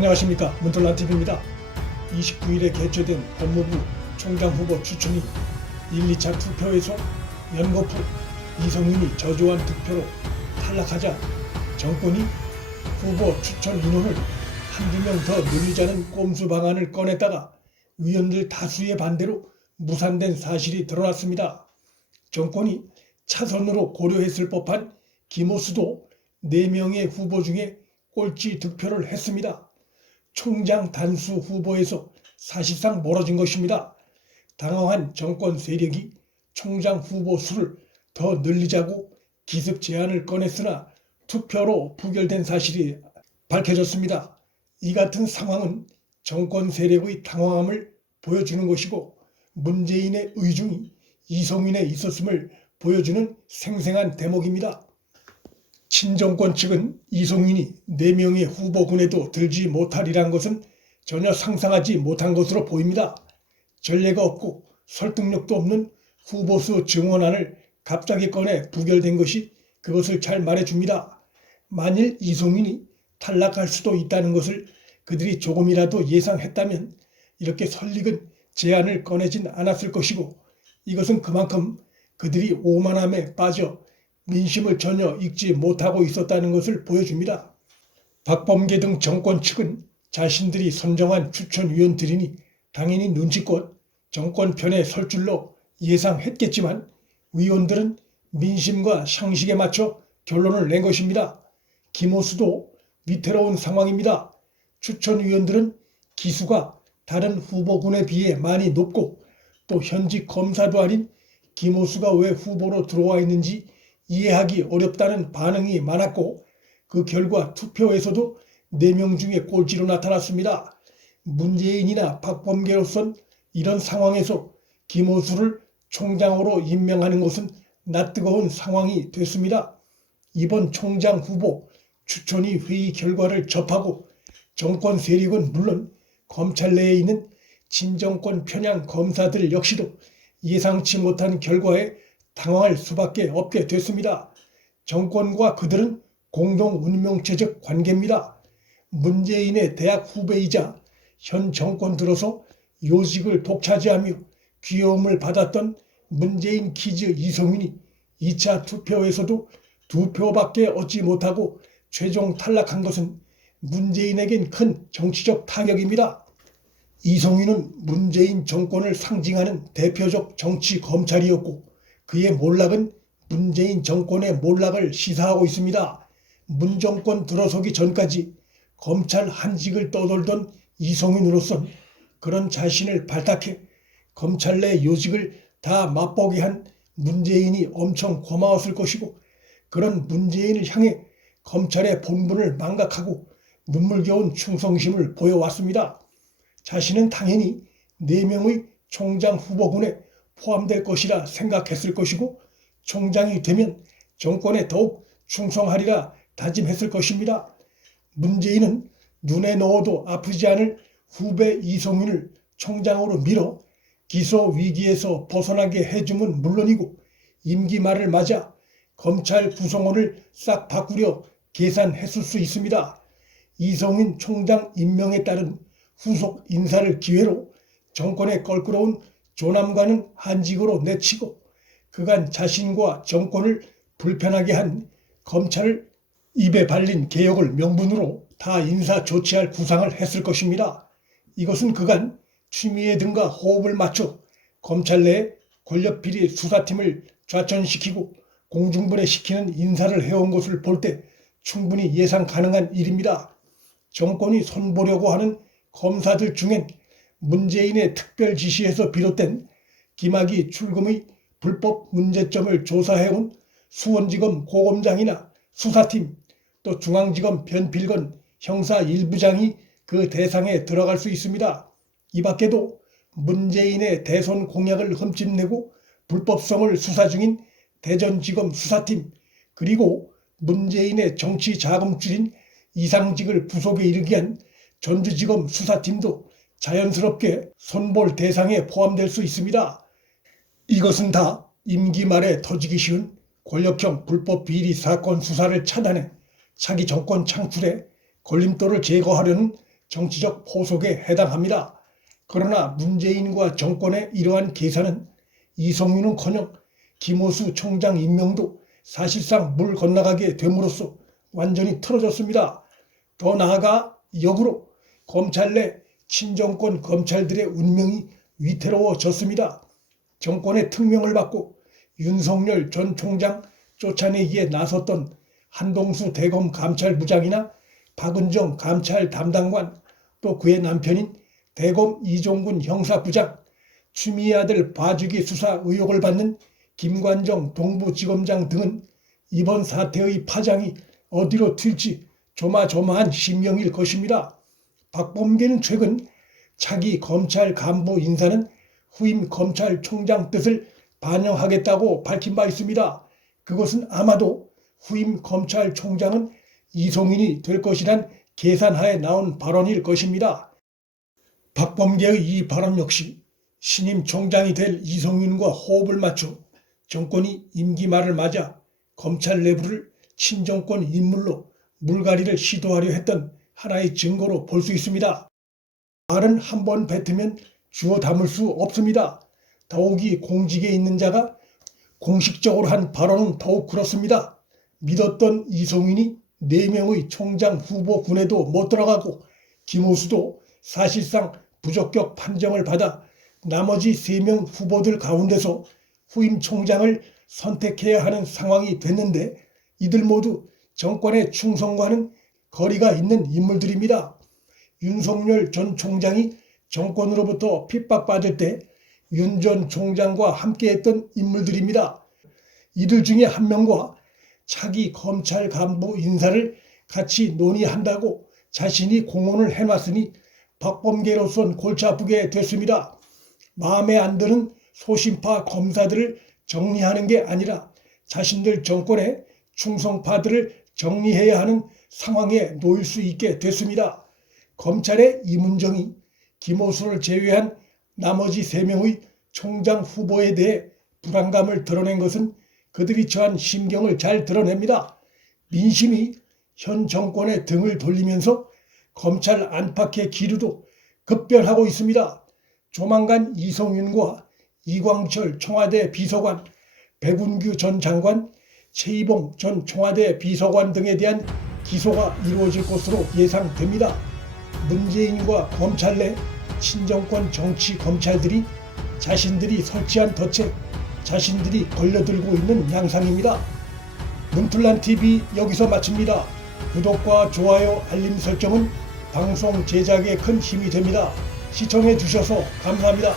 안녕하십니까, 문돌란TV입니다. 29일에 개최된 법무부 총장 후보 추천이 1, 2차 투표에서 연거푸 이성윤이 저조한 득표로 탈락하자 정권이 후보 추천 인원을 한두 명 더 늘리자는 꼼수 방안을 꺼냈다가 위원들 다수의 반대로 무산된 사실이 드러났습니다. 정권이 차선으로 고려했을 법한 김오수도 4명의 후보 중에 꼴찌 득표를 했습니다. 총장 단수 후보에서 사실상 멀어진 것입니다. 당황한 정권 세력이 총장 후보 수를 더 늘리자고 기습 제안을 꺼냈으나 투표로 부결된 사실이 밝혀졌습니다. 이 같은 상황은 정권 세력의 당황함을 보여주는 것이고 문재인의 의중이 이성윤에 있었음을 보여주는 생생한 대목입니다. 친정권 측은 이성윤이 4명의 후보군에도 들지 못하리란 것은 전혀 상상하지 못한 것으로 보입니다. 전례가 없고 설득력도 없는 후보수 증원안을 갑자기 꺼내 부결된 것이 그것을 잘 말해줍니다. 만일 이성윤이 탈락할 수도 있다는 것을 그들이 조금이라도 예상했다면 이렇게 설익은 제안을 꺼내진 않았을 것이고 이것은 그만큼 그들이 오만함에 빠져 민심을 전혀 읽지 못하고 있었다는 것을 보여줍니다. 박범계 등 정권 측은 자신들이 선정한 추천위원들이니 당연히 눈치껏 정권 편에 설 줄로 예상했겠지만 위원들은 민심과 상식에 맞춰 결론을 낸 것입니다. 김오수도 위태로운 상황입니다. 추천위원들은 기수가 다른 후보군에 비해 많이 높고 또 현직 검사도 아닌 김오수가 왜 후보로 들어와 있는지 이해하기 어렵다는 반응이 많았고 그 결과 투표에서도 4명 중에 꼴찌로 나타났습니다. 문재인이나 박범계로선 이런 상황에서 김오수를 총장으로 임명하는 것은 낯뜨거운 상황이 됐습니다. 이번 총장 후보 추천위 회의 결과를 접하고 정권 세력은 물론 검찰 내에 있는 친정권 편향 검사들 역시도 예상치 못한 결과에 당황할 수밖에 없게 됐습니다. 정권과 그들은 공동 운명체적 관계입니다. 문재인의 대학 후배이자 현 정권 들어서 요직을 독차지하며 귀여움을 받았던 문재인 키즈 이성윤이 2차 투표에서도 2표밖에 얻지 못하고 최종 탈락한 것은 문재인에겐 큰 정치적 타격입니다. 이성윤은 문재인 정권을 상징하는 대표적 정치 검찰이었고 그의 몰락은 문재인 정권의 몰락을 시사하고 있습니다. 문 정권 들어서기 전까지 검찰 한직을 떠돌던 이성윤으로선 그런 자신을 발탁해 검찰 내 요직을 다 맛보게 한 문재인이 엄청 고마웠을 것이고 그런 문재인을 향해 검찰의 본분을 망각하고 눈물겨운 충성심을 보여왔습니다. 자신은 당연히 4명의 총장 후보군에 포함될 것이라 생각했을 것이고 총장이 되면 정권에 더욱 충성하리라 다짐했을 것입니다. 문재인은 눈에 넣어도 아프지 않을 후배 이성윤을 총장으로 밀어 기소 위기에서 벗어나게 해주면 물론이고 임기 말을 맞아 검찰 구성원을 싹 바꾸려 계산했을 수 있습니다. 이성윤 총장 임명에 따른 후속 인사를 기회로 정권의 껄끄러운 조남관은 한직으로 내치고 그간 자신과 정권을 불편하게 한 검찰을 입에 발린 개혁을 명분으로 다 인사 조치할 구상을 했을 것입니다. 이것은 그간 추미애 등과 호흡을 맞춰 검찰 내 권력비리 수사팀을 좌천시키고 공중분해시키는 인사를 해온 것을 볼 때 충분히 예상 가능한 일입니다. 정권이 손보려고 하는 검사들 중엔 문재인의 특별 지시에서 비롯된 김학의 출금의 불법 문제점을 조사해온 수원지검 고검장이나 수사팀 또 중앙지검 변필건 형사 1부장이 그 대상에 들어갈 수 있습니다. 이 밖에도 문재인의 대선 공약을 흠집내고 불법성을 수사 중인 대전지검 수사팀 그리고 문재인의 정치 자금줄인 이상직을 부속에 이르게 한 전주지검 수사팀도 자연스럽게 손볼 대상에 포함될 수 있습니다. 이것은 다 임기 말에 터지기 쉬운 권력형 불법 비리 사건 수사를 차단해 차기 정권 창출에 걸림돌을 제거하려는 정치적 포석에 해당합니다. 그러나 문재인과 정권의 이러한 계산은 이성윤은커녕 김호수 총장 임명도 사실상 물 건너가게 됨으로써 완전히 틀어졌습니다. 더 나아가 역으로 검찰 내 친정권 검찰들의 운명이 위태로워졌습니다. 정권의 특명을 받고 윤석열 전 총장 쫓아내기에 나섰던 한동수 대검 감찰부장이나 박은정 감찰 담당관, 또 그의 남편인 대검 이종군 형사부장, 추미애 아들 봐주기 수사 의혹을 받는 김관정 동부지검장 등은 이번 사태의 파장이 어디로 튈지 조마조마한 심령일 것입니다. 박범계는 최근 차기 검찰 간부 인사는 후임 검찰총장 뜻을 반영하겠다고 밝힌 바 있습니다. 그것은 아마도 후임 검찰총장은 이성윤이 될 것이란 계산하에 나온 발언일 것입니다. 박범계의 이 발언 역시 신임 총장이 될 이성윤과 호흡을 맞춰 정권이 임기 말을 맞아 검찰 내부를 친정권 인물로 물갈이를 시도하려 했던 하나의 증거로 볼 수 있습니다. 말은 한 번 뱉으면 주워 담을 수 없습니다. 더욱이 공직에 있는 자가 공식적으로 한 발언은 더욱 그렇습니다. 믿었던 이성윤이 4명의 총장 후보군에도 못 들어가고 김호수도 사실상 부적격 판정을 받아 나머지 3명 후보들 가운데서 후임 총장을 선택해야 하는 상황이 됐는데 이들 모두 정권의 충성과는 거리가 있는 인물들입니다. 윤석열 전 총장이 정권으로부터 핍박받을 때 윤 전 총장과 함께했던 인물들입니다. 이들 중에 한 명과 차기 검찰 간부 인사를 같이 논의한다고 자신이 공언을 해놨으니 박범계로선 골치 아프게 됐습니다. 마음에 안 드는 소신파 검사들을 정리하는 게 아니라 자신들 정권의 충성파들을 정리해야 하는 상황에 놓일 수 있게 됐습니다. 검찰의 이문정이 김호수를 제외한 나머지 3명의 총장 후보에 대해 불안감을 드러낸 것은 그들이 처한 심경을 잘 드러냅니다. 민심이 현 정권의 등을 돌리면서 검찰 안팎의 기류도 급변하고 있습니다. 조만간 이성윤과 이광철 청와대 비서관, 백운규 전 장관, 최이봉 전 청와대 비서관 등에 대한 기소가 이루어질 것으로 예상됩니다. 문재인과 검찰 내 친정권 정치 검찰들이 자신들이 설치한 덫에 자신들이 걸려들고 있는 양상입니다. 문틀란TV 여기서 마칩니다. 구독과 좋아요, 알림 설정은 방송 제작에 큰 힘이 됩니다. 시청해 주셔서 감사합니다.